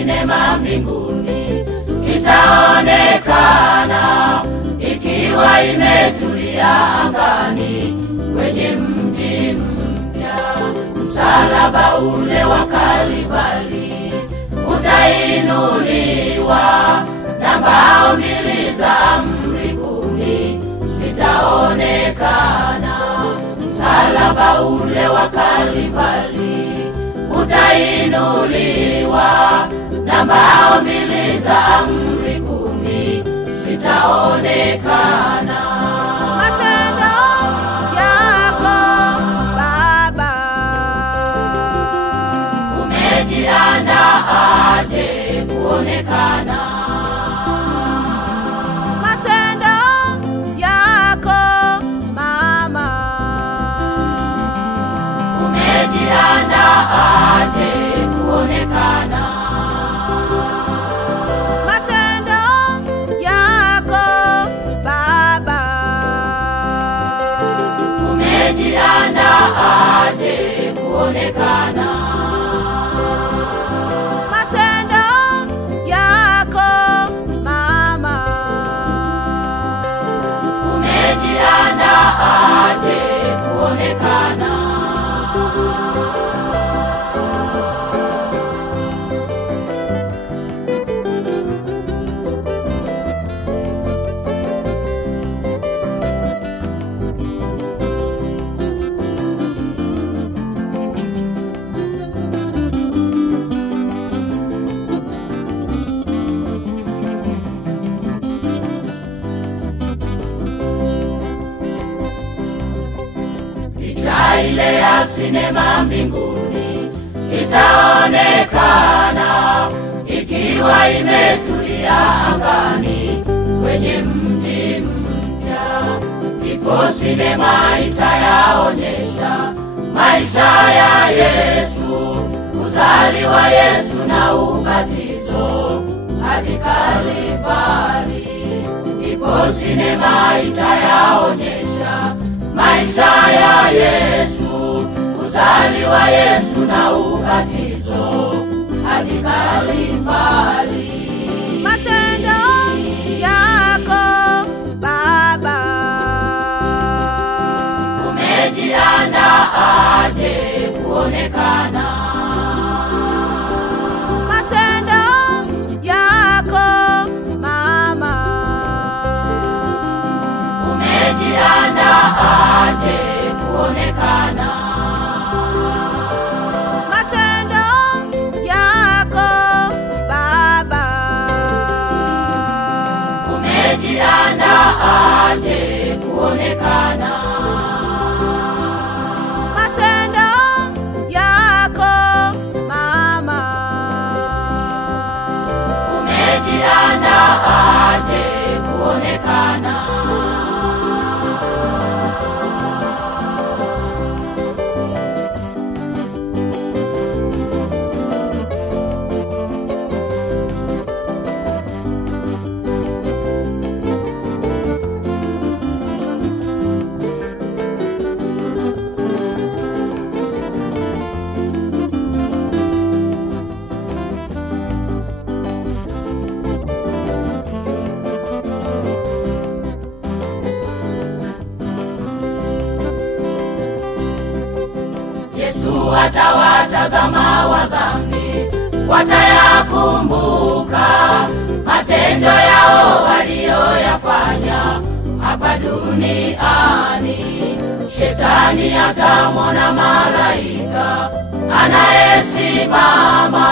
sinema mbinguni itaonekana, ikiwa imetulia angani kwenye mji mpya. Msalaba ule wa Kalvari utainuliwa, na mbao mbili za amri 10 zitaonekana. Msalaba ule wa Kalvari utainuliwa, na mbao mbili za amri 10 zitaonekana. Matendo yako Baba, umejiandaa aje kuonekana? matendo yako Mama, umejiandaa aje kuonekana? matendo yako Baba, umejiandaa aje kuonekana? matendo yako Mama, umejiandaa aje kuonekana? Picha ile ya sinema mbinguni itaonekana, ikiwa imetulia angani kwenye mji mpya. Ndipo sinema itayaonyesha maisha ya Yesu, kuzaliwa Yesu na ubatizo hadi Kalvari. Ndipo sinema itayaonyesha maisha ya Yesu, kuzaliwa Yesu na ubatizo hadi Kalvari. matendo yako Baba, umejiandaa aje kuonekana? matendo yako Mama, umejiandaa aje kuonekana? matendo yako Baba, umejiandaa aje kuonekana? matendo yako Mama, umejiandaa aje kuonekana? Yesu atawatazama wadhambi, watayakumbuka matendo yao walioyafanya hapa duniani. Shetani atamwona malaika anayesimama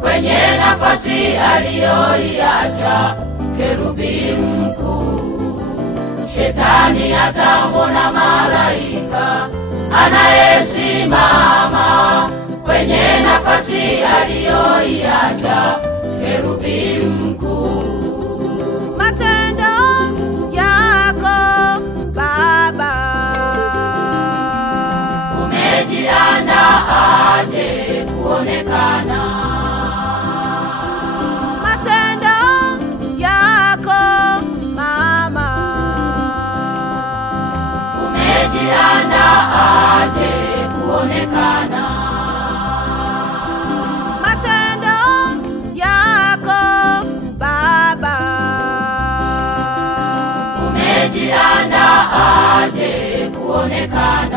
kwenye nafasi aliyoiacha kerubi mkuu. Shetani atamwona malaika anayesimama kwenye nafasi aliyoiacha kerubi mkuu. matendo yako Baba, umejiandaa aje kuonekana? matendo yako Mama, umejiandaa aje kuonekana? matendo kuonekana